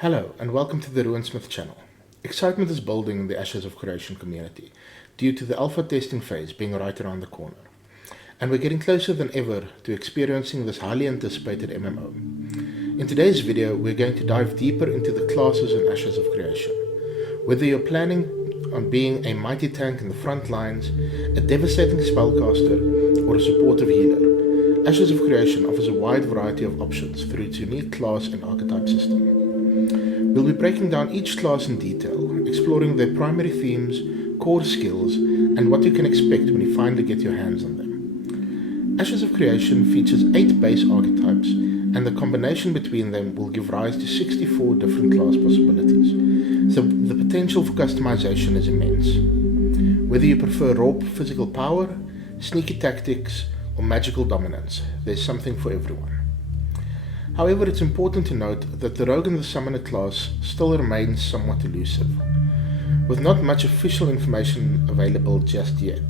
Hello and welcome to the Ruinsmith channel. Excitement is building in the Ashes of Creation community due to the alpha testing phase being right around the corner. And we're getting closer than ever to experiencing this highly anticipated MMO. In today's video, we're going to dive deeper into the classes in Ashes of Creation. Whether you're planning on being a mighty tank in the front lines, a devastating spellcaster, or a supportive healer, Ashes of Creation offers a wide variety of options through its unique class and archetype system. We'll be breaking down each class in detail, exploring their primary themes, core skills, and what you can expect when you finally get your hands on them. Ashes of Creation features 8 base archetypes, and the combination between them will give rise to 64 different class possibilities, so the potential for customization is immense. Whether you prefer raw physical power, sneaky tactics, or magical dominance, there's something for everyone. However, it's important to note that the Rogue and the Summoner class still remains somewhat elusive, with not much official information available just yet.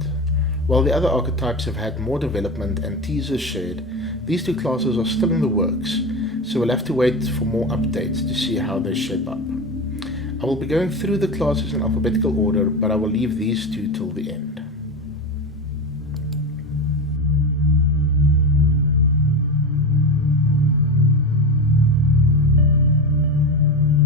While the other archetypes have had more development and teasers shared, these two classes are still in the works, so we'll have to wait for more updates to see how they shape up. I will be going through the classes in alphabetical order, but I will leave these two till the end.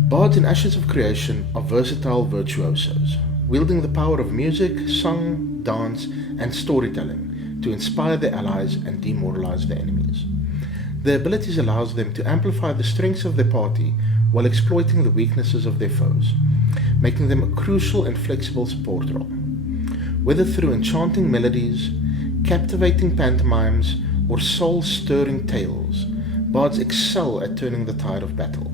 Bards in Ashes of Creation are versatile virtuosos, wielding the power of music, song, dance, and storytelling to inspire their allies and demoralize their enemies. Their abilities allows them to amplify the strengths of their party while exploiting the weaknesses of their foes, making them a crucial and flexible support role. Whether through enchanting melodies, captivating pantomimes, or soul-stirring tales, bards excel at turning the tide of battle.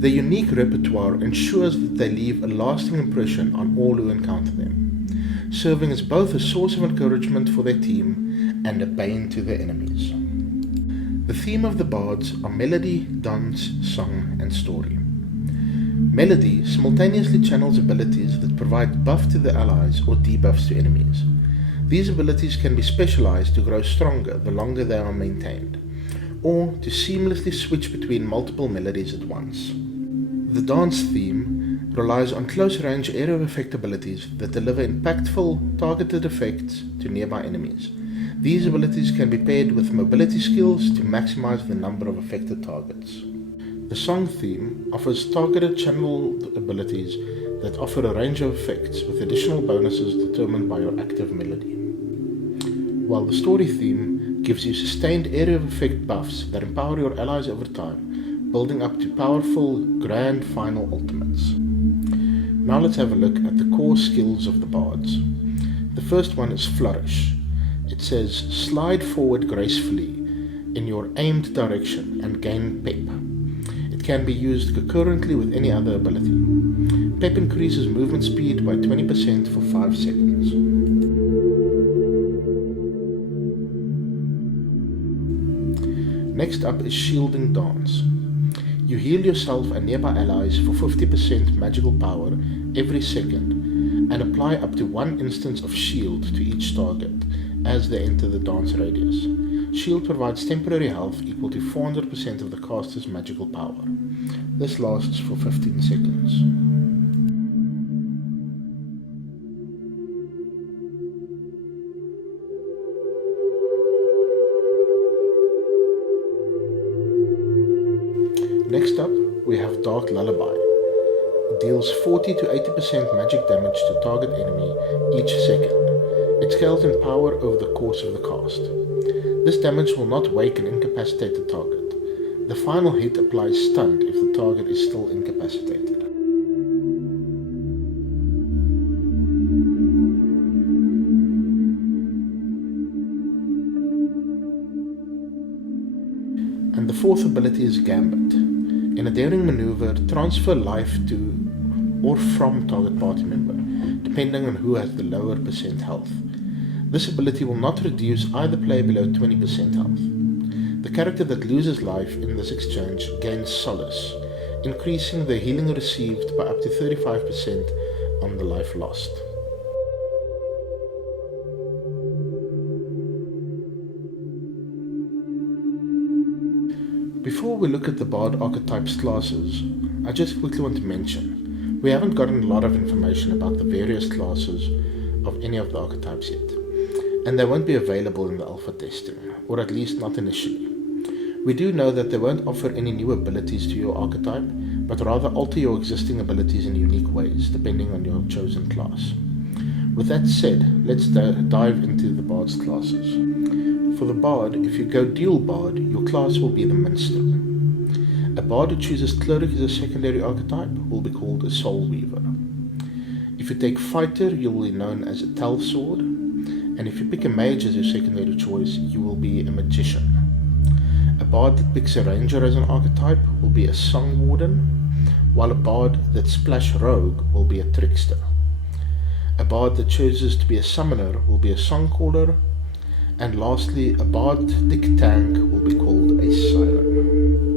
Their unique repertoire ensures that they leave a lasting impression on all who encounter them, serving as both a source of encouragement for their team and a bane to their enemies. The theme of the bards are melody, dance, song, and story. Melody simultaneously channels abilities that provide buff to their allies or debuffs to enemies. These abilities can be specialized to grow stronger the longer they are maintained, or to seamlessly switch between multiple melodies at once. The dance theme relies on close-range area of effect abilities that deliver impactful, targeted effects to nearby enemies. These abilities can be paired with mobility skills to maximize the number of affected targets. The song theme offers targeted channeled abilities that offer a range of effects with additional bonuses determined by your active melody. While the story theme gives you sustained area of effect buffs that empower your allies over time, building up to powerful grand final ultimates. Now let's have a look at the core skills of the bards. The first one is Flourish. It says, slide forward gracefully in your aimed direction and gain pep. It can be used concurrently with any other ability. Pep increases movement speed by 20% for 5 seconds. Next up is Shielding Dance. You heal yourself and nearby allies for 50% magical power every second and apply up to 1 instance of shield to each target as they enter the dance radius. Shield provides temporary health equal to 400% of the caster's magical power. This lasts for 15 seconds. Next up, we have Dark Lullaby. It deals 40 to 80% magic damage to target enemy each second. It scales in power over the course of the cast. This damage will not wake an incapacitated target. The final hit applies stun if the target is still incapacitated. And the fourth ability is Gambit. In a daring maneuver, transfer life to or from target party member, depending on who has the lower percent health. This ability will not reduce either player below 20% health. The character that loses life in this exchange gains Solace, increasing the healing received by up to 35% on the life lost. Before we look at the Bard archetypes classes, I just quickly want to mention, we haven't gotten a lot of information about the various classes of any of the archetypes yet, and they won't be available in the alpha testing, or at least not initially. We do know that they won't offer any new abilities to your archetype, but rather alter your existing abilities in unique ways, depending on your chosen class. With that said, let's dive into the Bard's classes. For the Bard, if you go Dual Bard, your class will be the Minstrel. A Bard who chooses Cleric as a secondary archetype will be called a Soul Weaver. If you take Fighter, you will be known as a Tell Sword, and if you pick a Mage as your secondary choice, you will be a Magician. A Bard that picks a Ranger as an archetype will be a Song Warden, while a Bard that Splash Rogue will be a Trickster. A Bard that chooses to be a Summoner will be a Songcaller, and lastly, a Bardic Tank will be called a Siren.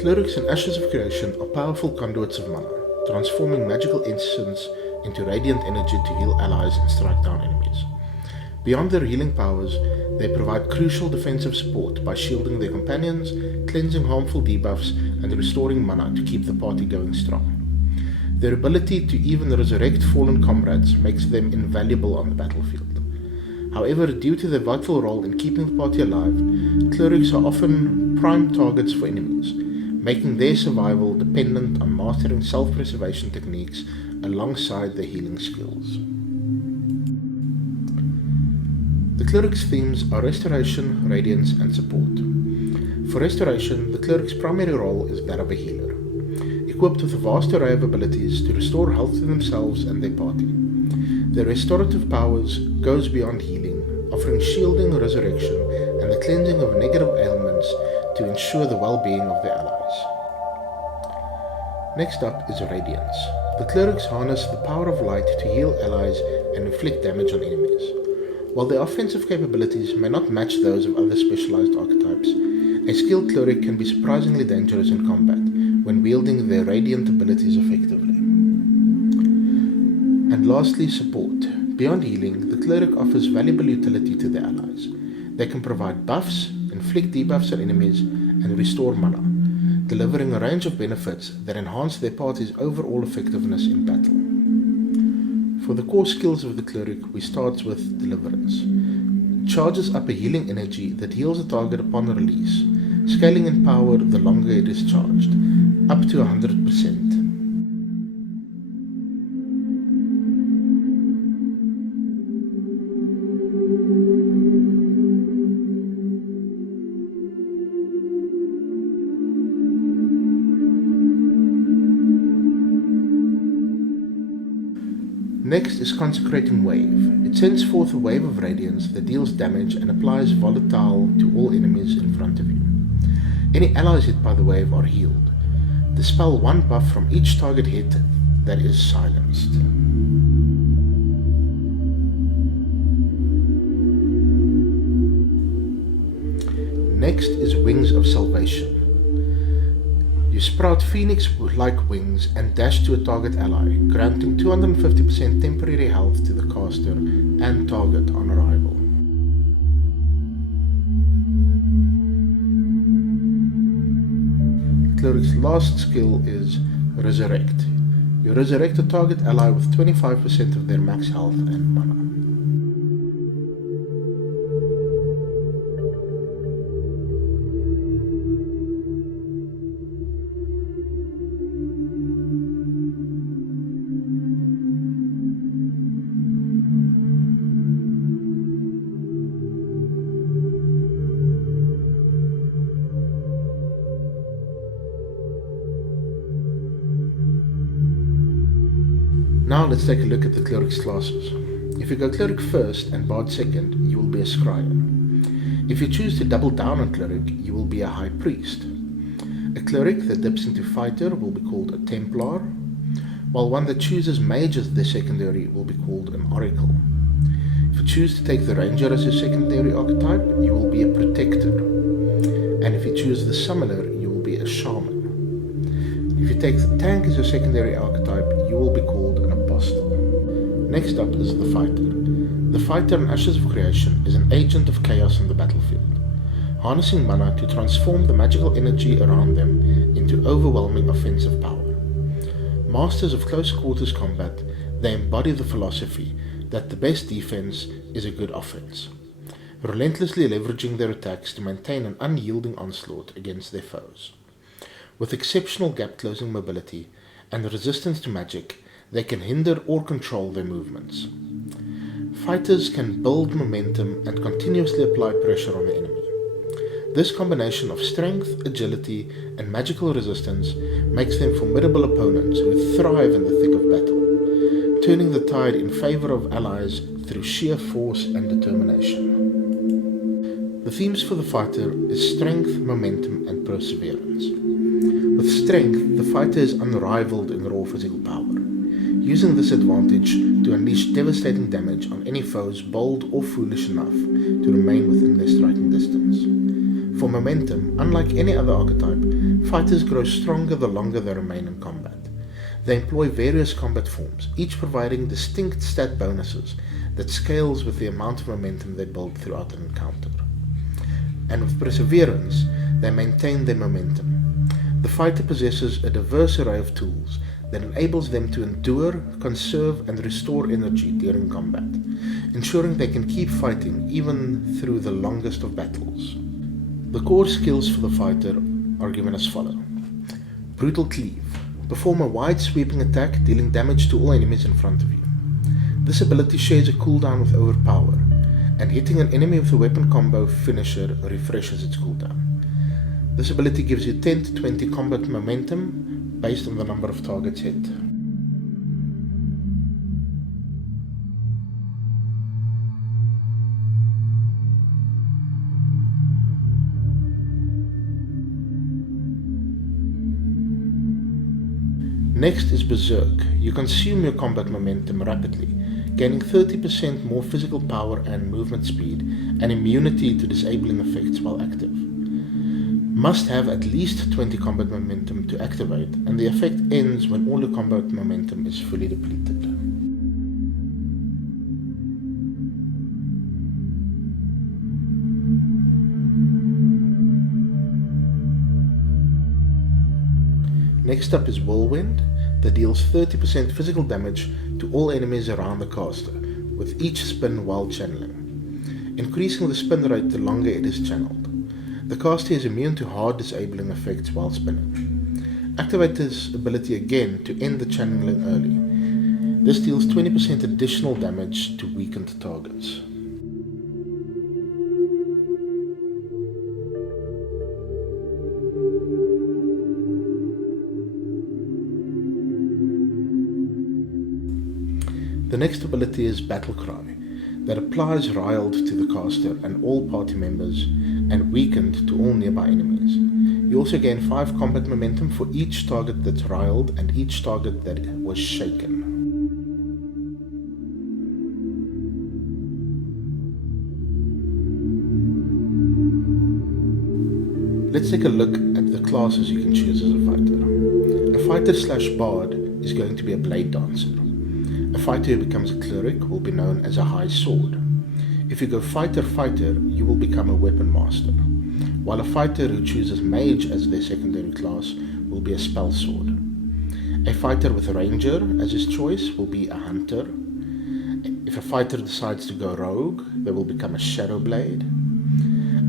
Clerics and Ashes of Creation are powerful conduits of mana, transforming magical essence into radiant energy to heal allies and strike down enemies. Beyond their healing powers, they provide crucial defensive support by shielding their companions, cleansing harmful debuffs, and restoring mana to keep the party going strong. Their ability to even resurrect fallen comrades makes them invaluable on the battlefield. However, due to their vital role in keeping the party alive, clerics are often prime targets for enemies, making their survival dependent on mastering self-preservation techniques alongside their healing skills. The cleric's themes are restoration, radiance, and support. For restoration, the cleric's primary role is that of a healer, equipped with a vast array of abilities to restore health to themselves and their party. Their restorative powers goes beyond healing, offering shielding, resurrection, and the cleansing of negative ailments to ensure the well-being of their allies. Next up is radiance. The clerics harness the power of light to heal allies and inflict damage on enemies. While their offensive capabilities may not match those of other specialized archetypes, a skilled cleric can be surprisingly dangerous in combat when wielding their radiant abilities effectively. And lastly, support. Beyond healing, the cleric offers valuable utility to their allies. They can provide buffs, inflict debuffs on enemies, and restore mana, delivering a range of benefits that enhance their party's overall effectiveness in battle. For the core skills of the cleric, we start with Deliverance. It charges up a healing energy that heals a target upon release, scaling in power the longer it is charged, up to 100%. Next is Consecrating Wave. It sends forth a wave of radiance that deals damage and applies volatile to all enemies in front of you. Any allies hit by the wave are healed. Dispel one buff from each target hit that is silenced. Next is Wings of Salvation. You sprout phoenix-like wings and dash to a target ally, granting 250% temporary health to the caster and target on arrival. The cleric's last skill is Resurrect. You resurrect a target ally with 25% of their max health and mana. Now let's take a look at the cleric's classes. If you go cleric first and bard second, you will be a scryer. If you choose to double down on cleric, you will be a high priest. A cleric that dips into fighter will be called a templar, while one that chooses mage as their secondary will be called an oracle. If you choose to take the ranger as your secondary archetype, you will be a protector. And if you choose the summoner, you will be a shaman. If you take the tank as your secondary archetype, you will be called an apostle. Next up is the fighter. The fighter in Ashes of Creation is an agent of chaos on the battlefield, harnessing mana to transform the magical energy around them into overwhelming offensive power. Masters of close quarters combat, they embody the philosophy that the best defense is a good offense, relentlessly leveraging their attacks to maintain an unyielding onslaught against their foes. With exceptional gap-closing mobility and resistance to magic, they can hinder or control their movements. Fighters can build momentum and continuously apply pressure on the enemy. This combination of strength, agility, and magical resistance makes them formidable opponents who thrive in the thick of battle, turning the tide in favor of allies through sheer force and determination. The themes for the fighter is strength, momentum, and perseverance. With strength, the fighter is unrivaled in raw physical power, using this advantage to unleash devastating damage on any foes bold or foolish enough to remain within their striking distance. For momentum, unlike any other archetype, fighters grow stronger the longer they remain in combat. They employ various combat forms, each providing distinct stat bonuses that scales with the amount of momentum they build throughout an encounter. And with perseverance, they maintain their momentum. The fighter possesses a diverse array of tools that enables them to endure, conserve, and restore energy during combat, ensuring they can keep fighting even through the longest of battles. The core skills for the fighter are given as follows. Brutal Cleave. Perform a wide sweeping attack dealing damage to all enemies in front of you. This ability shares a cooldown with Overpower, and hitting an enemy with a weapon combo finisher refreshes its cooldown. This ability gives you 10 to 20 combat momentum based on the number of targets hit. Next is Berserk. You consume your combat momentum rapidly, gaining 30% more physical power and movement speed, and immunity to disabling effects while active. Must have at least 20 combat momentum to activate, and the effect ends when all your combat momentum is fully depleted. Next up is Whirlwind, that deals 30% physical damage to all enemies around the caster, with each spin while channeling, increasing the spin rate the longer it is channeled. The caster is immune to hard disabling effects while spinning. Activate this ability again to end the channeling early. This deals 20% additional damage to weakened targets. The next ability is Battle Cry, that applies riled to the caster and all party members, and weakened to all nearby enemies. You also gain 5 combat momentum for each target that's riled and each target that was shaken. Let's take a look at the classes you can choose as a fighter. A fighter/bard is going to be a blade dancer. A fighter who becomes a cleric will be known as a high sword. If you go fighter-fighter, you will become a weapon master, while a fighter who chooses mage as their secondary class will be a spell sword. A fighter with a ranger as his choice will be a hunter. If a fighter decides to go rogue, they will become a shadow blade.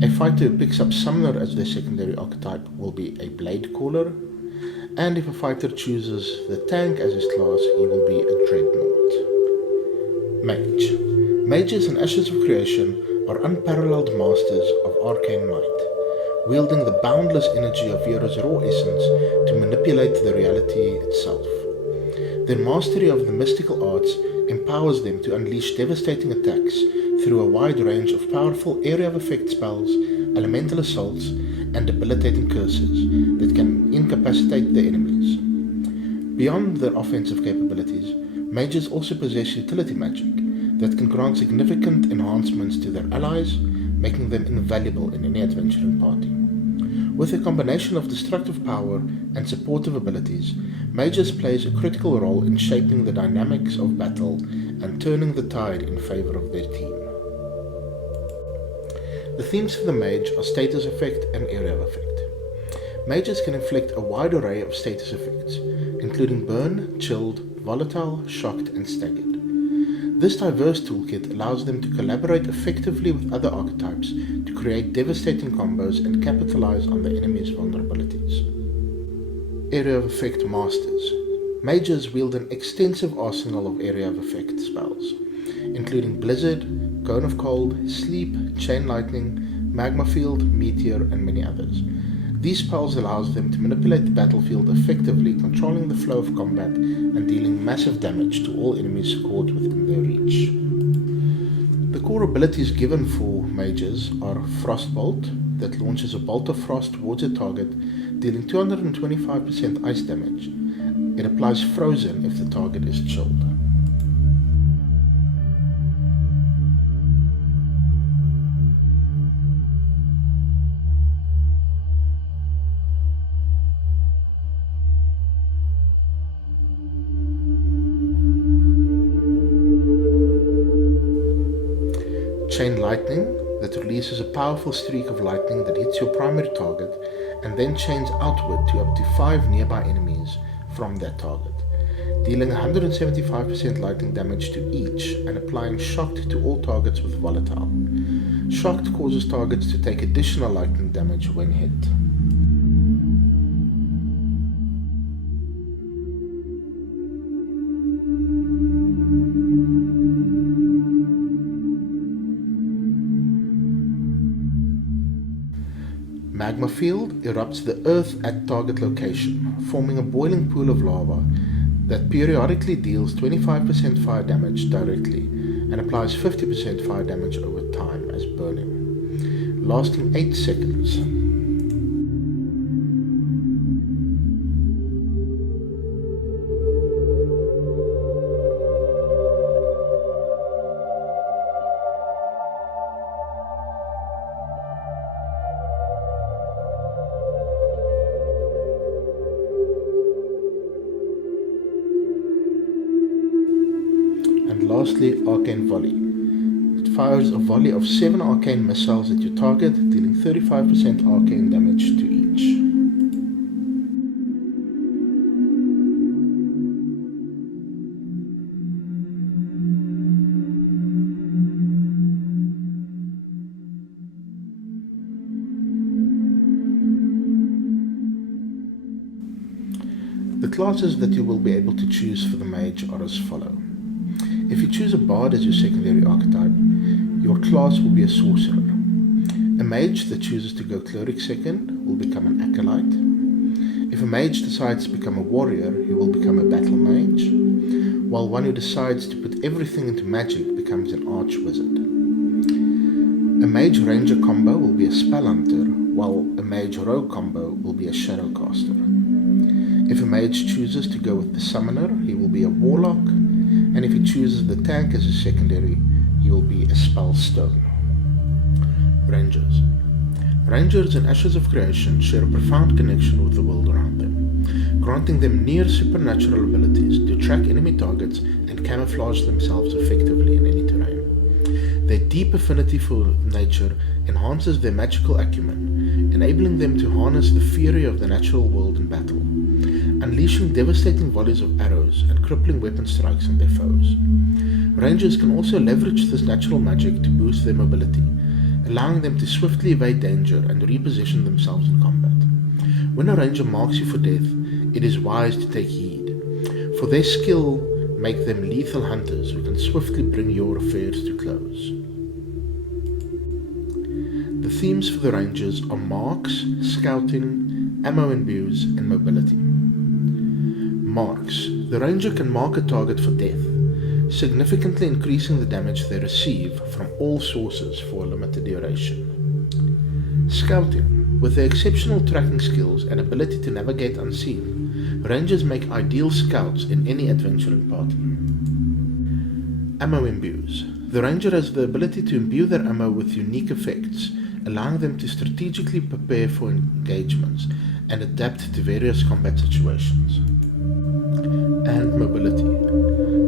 A fighter who picks up summoner as their secondary archetype will be a blade caller. And if a fighter chooses the tank as his class, he will be a dreadnought. Mage. Mages in Ashes of Creation are unparalleled masters of arcane might, wielding the boundless energy of Verra's raw essence to manipulate the reality itself. Their mastery of the mystical arts empowers them to unleash devastating attacks through a wide range of powerful area of effect spells, elemental assaults, and debilitating curses that can incapacitate their enemies. Beyond their offensive capabilities, mages also possess utility magic that can grant significant enhancements to their allies, making them invaluable in any adventuring party. With a combination of destructive power and supportive abilities, mages plays a critical role in shaping the dynamics of battle and turning the tide in favor of their team. The themes for the mage are status effect and area of effect. Mages can inflict a wide array of status effects, including burn, chilled, volatile, shocked, and staggered. This diverse toolkit allows them to collaborate effectively with other archetypes to create devastating combos and capitalize on the enemy's vulnerabilities. Area of Effect Masters. Mages wield an extensive arsenal of Area of Effect spells, including Blizzard, Cone of Cold, Sleep, Chain Lightning, Magma Field, Meteor, and many others. These spells allow them to manipulate the battlefield effectively, controlling the flow of combat and dealing massive damage to all enemies caught within their reach. The core abilities given for mages are Frostbolt, that launches a bolt of frost towards a target, dealing 225% ice damage. It applies Frozen if the target is chilled. Chain Lightning, that releases a powerful streak of lightning that hits your primary target and then chains outward to up to 5 nearby enemies from that target, dealing 175% lightning damage to each and applying Shocked to all targets with Volatile. Shocked causes targets to take additional lightning damage when hit. Magma Field erupts the earth at target location, forming a boiling pool of lava that periodically deals 25% fire damage directly and applies 50% fire damage over time as burning, lasting 8 seconds. And lastly, Arcane Volley. It fires a volley of 7 arcane missiles at your target, dealing 35% arcane damage to each. The classes that you will be able to choose for the mage are as follow. If you choose a bard as your secondary archetype, your class will be a sorcerer. A mage that chooses to go cleric second will become an acolyte. If a mage decides to become a warrior, he will become a battle mage, while one who decides to put everything into magic becomes an arch wizard. A mage ranger combo will be a spell hunter, while a mage rogue combo will be a shadow caster. If a mage chooses to go with the summoner, he will be a warlock, and if he chooses the tank as a secondary, he will be a spell stone. Rangers. Rangers in Ashes of Creation share a profound connection with the world around them, granting them near supernatural abilities to track enemy targets and camouflage themselves effectively in any terrain. Their deep affinity for nature enhances their magical acumen, enabling them to harness the fury of the natural world in battle, unleashing devastating volleys of arrows and crippling weapon strikes on their foes. Rangers can also leverage this natural magic to boost their mobility, allowing them to swiftly evade danger and reposition themselves in combat. When a ranger marks you for death, it is wise to take heed, for their skill make them lethal hunters who can swiftly bring your affairs to close. The themes for the rangers are marks, scouting, ammo imbues, and mobility. Marks. The ranger can mark a target for death, significantly increasing the damage they receive from all sources for a limited duration. Scouting. With their exceptional tracking skills and ability to navigate unseen, rangers make ideal scouts in any adventuring party. Ammo imbues. The ranger has the ability to imbue their ammo with unique effects, allowing them to strategically prepare for engagements and adapt to various combat situations. And mobility.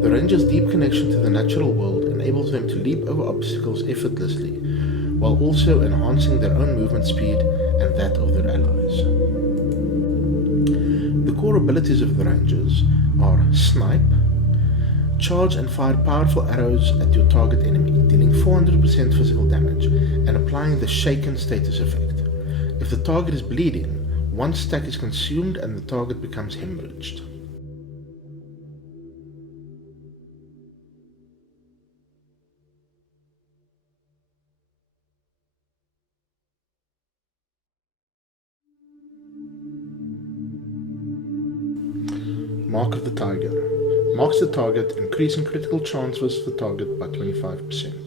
The ranger's deep connection to the natural world enables them to leap over obstacles effortlessly, while also enhancing their own movement speed and that of their allies. core abilities of the rangers are Snipe, charge and fire powerful arrows at your target enemy, dealing 400% physical damage and applying the Shaken status effect. If the target is bleeding, one stack is consumed and the target becomes hemorrhaged. Mark of the Tiger. Marks the target, increasing critical chance versus the target by 25%.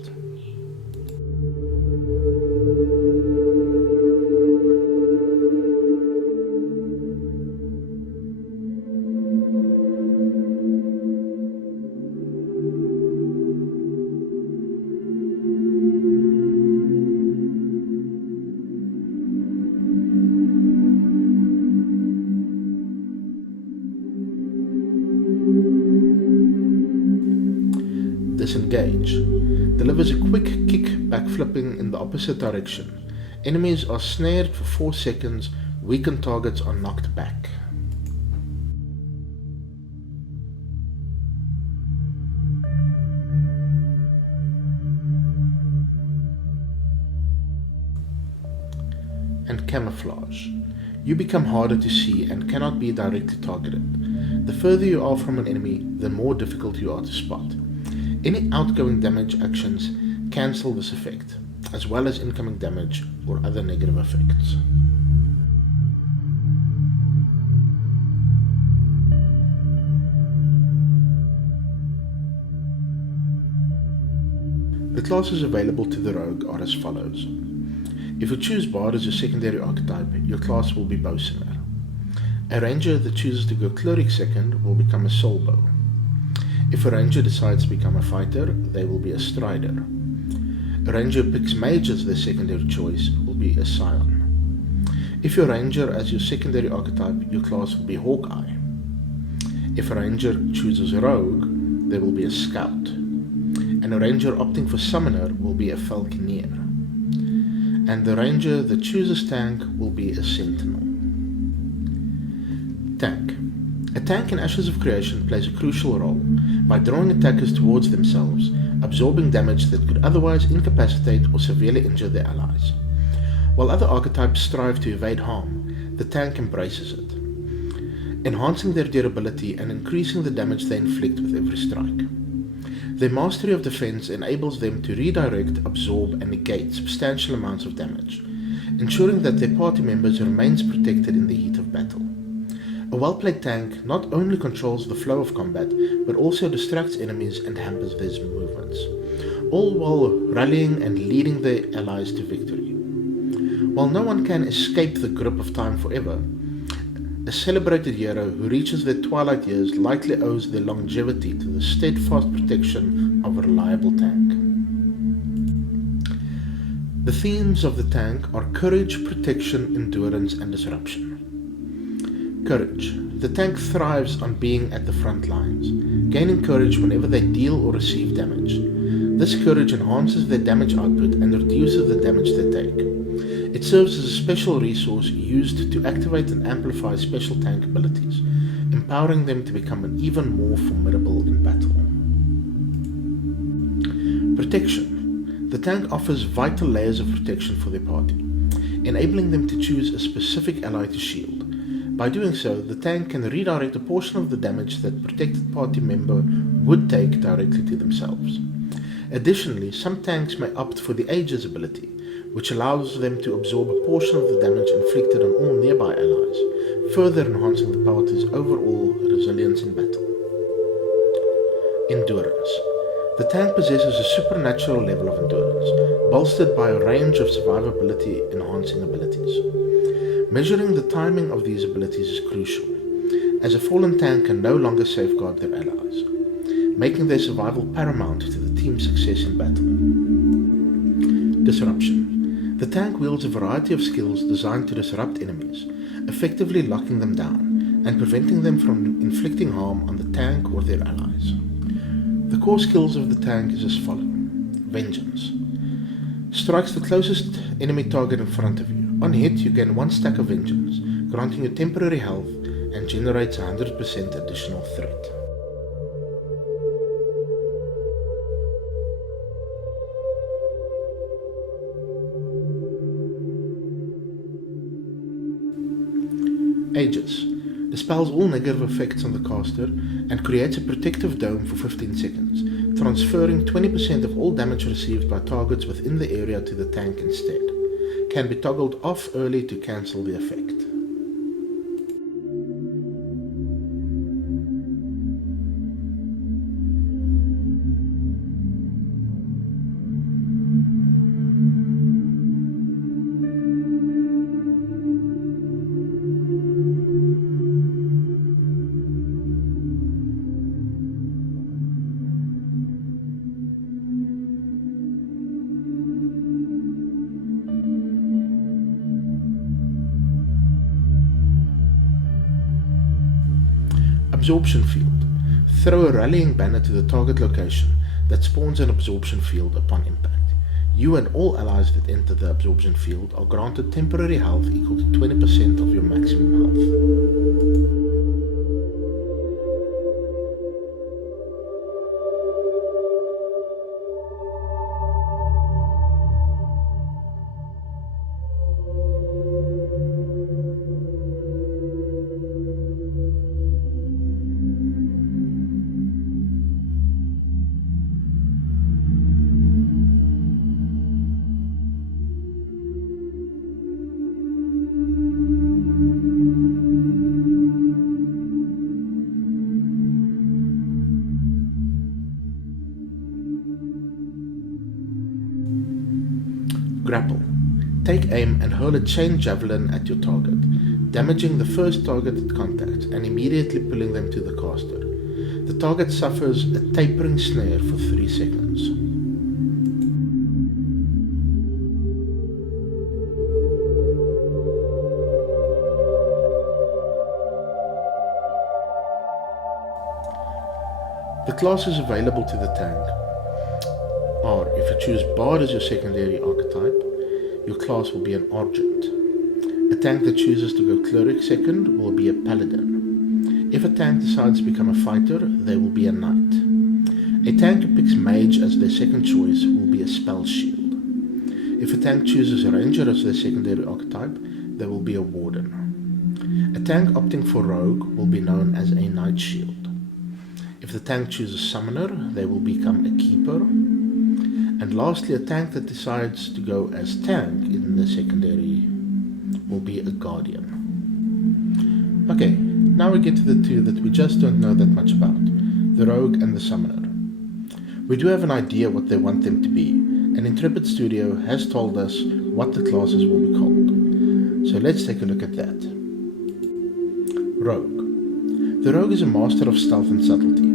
Disengage. Delivers a quick kick backflipping in the opposite direction. Enemies are snared for 4 seconds, weakened targets are knocked back. And camouflage. You become harder to see and cannot be directly targeted. The further you are from an enemy, the more difficult you are to spot. Any outgoing damage actions cancel this effect, as well as incoming damage or other negative effects. The classes available to the rogue are as follows. If you choose Bard as your secondary archetype, your class will be Bowsinger. A ranger that chooses to go Cleric second will become a Soulbow. If a ranger decides to become a fighter, they will be a Strider. A ranger who picks Mage as their secondary choice will be a Scion. If your ranger as your secondary archetype, your class will be Hawkeye. If a ranger chooses Rogue, they will be a Scout. And a ranger opting for Summoner will be a Falconeer. And the ranger that chooses Tank will be a Sentinel. Tank. A tank in Ashes of Creation plays a crucial role by drawing attackers towards themselves, absorbing damage that could otherwise incapacitate or severely injure their allies. While other archetypes strive to evade harm, the tank embraces it, enhancing their durability and increasing the damage they inflict with every strike. Their mastery of defense enables them to redirect, absorb, and negate substantial amounts of damage, ensuring that their party members remains protected in the heat of battle. A well-played tank not only controls the flow of combat, but also distracts enemies and hampers their movements, all while rallying and leading their allies to victory. While no one can escape the grip of time forever, a celebrated hero who reaches their twilight years likely owes their longevity to the steadfast protection of a reliable tank. The themes of the tank are courage, protection, endurance, and disruption. Courage. The tank thrives on being at the front lines, gaining courage whenever they deal or receive damage. This courage enhances their damage output and reduces the damage they take. It serves as a special resource used to activate and amplify special tank abilities, empowering them to become even more formidable in battle. Protection. The tank offers vital layers of protection for their party, enabling them to choose a specific ally to shield. By doing so, the tank can redirect a portion of the damage that protected party member would take directly to themselves. Additionally, some tanks may opt for the Aegis ability, which allows them to absorb a portion of the damage inflicted on all nearby allies, further enhancing the party's overall resilience in battle. Endurance. The tank possesses a supernatural level of endurance, bolstered by a range of survivability enhancing abilities. Measuring the timing of these abilities is crucial, as a fallen tank can no longer safeguard their allies, making their survival paramount to the team's success in battle. Disruption. The tank wields a variety of skills designed to disrupt enemies, effectively locking them down and preventing them from inflicting harm on the tank or their allies. The core skills of the tank is as follows. Vengeance. Strikes the closest enemy target in front of you. On hit, you gain 1 stack of vengeance, granting you temporary health and generates 100% additional threat. Aegis dispels all negative effects on the caster and creates a protective dome for 15 seconds, transferring 20% of all damage received by targets within the area to the tank instead. Can be toggled off early to cancel the effect. Absorption field. Throw a rallying banner to the target location that spawns an absorption field upon impact. You and all allies that enter the absorption field are granted temporary health equal to 20% of your maximum health. Grapple. Take aim and hurl a chain javelin at your target, damaging the first target it contacts and immediately pulling them to the caster. The target suffers a tapering snare for 3 seconds. The classes available to the tank are, if you choose Bard as your secondary archetype, your class will be an Argent. A tank that chooses to go Cleric second will be a Paladin. If a tank decides to become a fighter, they will be a Knight. A tank who picks Mage as their second choice will be a Spell Shield. If a tank chooses a Ranger as their secondary archetype, they will be a Warden. A tank opting for Rogue will be known as a Knight Shield. If the tank chooses Summoner, they will become a Keeper. And lastly, a tank that decides to go as tank in the secondary will be a Guardian. Okay, now we get to the two that we just don't know that much about, the Rogue and the Summoner. We do have an idea what they want them to be, and Intrepid Studio has told us what the classes will be called. So let's take a look at that. Rogue. The Rogue is a master of stealth and subtlety,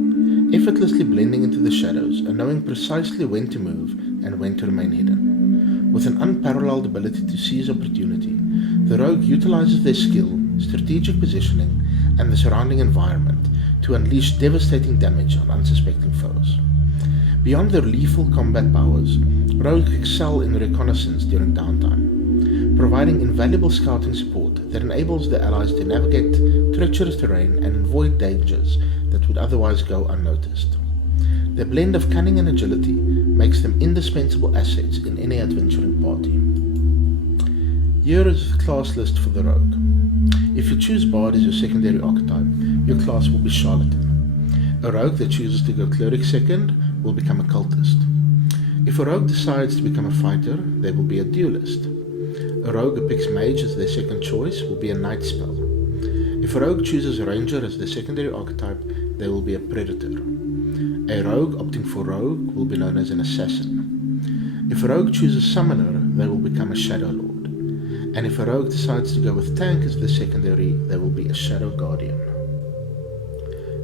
effortlessly blending into the shadows and knowing precisely when to move and when to remain hidden. With an unparalleled ability to seize opportunity, the Rogue utilizes their skill, strategic positioning, and the surrounding environment to unleash devastating damage on unsuspecting foes. Beyond their lethal combat powers, Rogue excel in reconnaissance during downtime, providing invaluable scouting support that enables the allies to navigate treacherous terrain and avoid dangers that would otherwise go unnoticed. Their blend of cunning and agility makes them indispensable assets in any adventuring party. Here is the class list for the Rogue. If you choose Bard as your secondary archetype, your class will be Charlatan. A Rogue that chooses to go Cleric second will become a Cultist. If a Rogue decides to become a fighter, they will be a Duelist. A Rogue who picks Mage as their second choice will be a Night Spell. If a Rogue chooses a Ranger as their secondary archetype, they will be a Predator. A Rogue opting for Rogue will be known as an Assassin. If a Rogue chooses Summoner, they will become a Shadow Lord. And if a Rogue decides to go with Tank as their secondary, they will be a Shadow Guardian.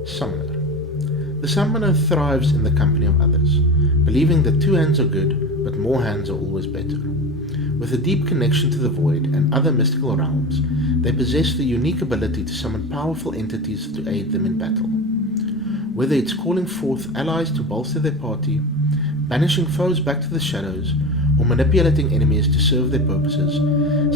Summoner. The Summoner thrives in the company of others, believing that 2 hands are good, but more hands are always better. With a deep connection to the Void and other mystical realms, they possess the unique ability to summon powerful entities to aid them in battle. Whether it's calling forth allies to bolster their party, banishing foes back to the shadows, or manipulating enemies to serve their purposes,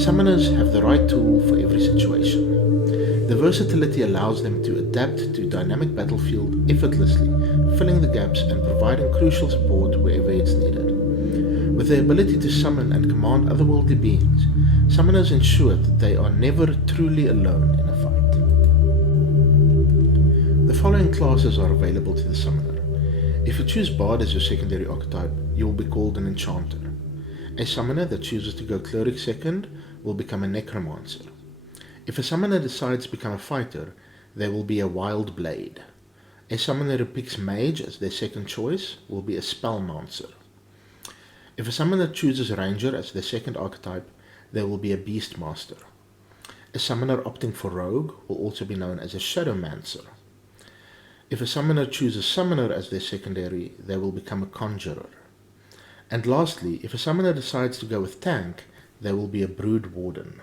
summoners have the right tool for every situation. The versatility allows them to adapt to a dynamic battlefield effortlessly, filling the gaps and providing crucial support wherever it's needed. With the ability to summon and command otherworldly beings, summoners ensure that they are never truly alone in a fight. The following classes are available to the summoner. If you choose Bard as your secondary archetype, you will be called an enchanter. A summoner that chooses to go Cleric second will become a necromancer. If a summoner decides to become a fighter, they will be a wild blade. A summoner who picks Mage as their second choice will be a spellmancer. If a summoner chooses Ranger as their second archetype, they will be a Beastmaster. A summoner opting for Rogue will also be known as a Shadowmancer. If a summoner chooses Summoner as their secondary, they will become a Conjurer. And lastly, if a summoner decides to go with Tank, they will be a Brood Warden.